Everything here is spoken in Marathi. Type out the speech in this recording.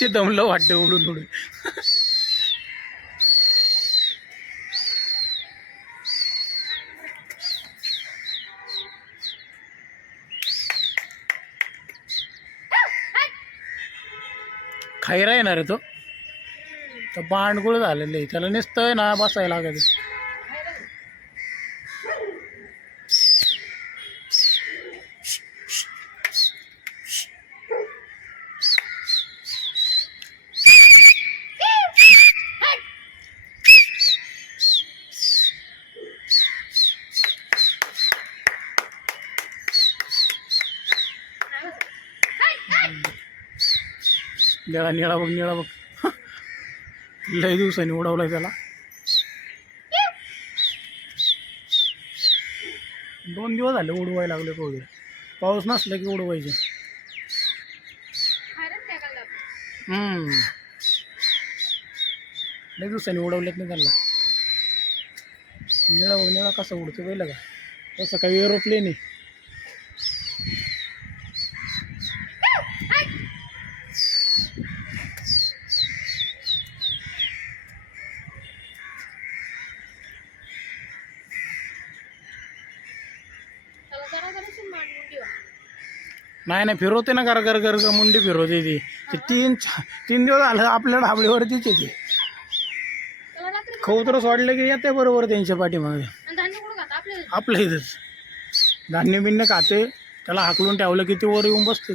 ते दमलं वाटतं उडून उडून. खैरा येणार आहे तो. तर बांडगुळ झालेलं आहे, त्याला नुसतं ना बसायला लागत. निळा निळा बघ, निळा बघ. लय दिवसांनी उडवलाय त्याला. 2 दिवस झाले उडवायला लागले कवळे. पाऊस नसला की उडवायचे. लय दिवसांनी उडवलेत नाही त्यांना. निळा बघ, निळा कसा उडतो पहिलं का, तसं काही एरोप्लेन आहे. नाही नाही, फिरवते ना, घर घर घर मुंडी फिरवते ती. ते 3 दिवस झालं आपल्या ढाबळीवरतीच येते. खवतर सोडलं की येते बरोबर त्यांच्या पाठीमागे. आपल्या इथंच धान्य बिन्य खाते, त्याला हाकलून ठेवलं की ते वर येऊन बसते.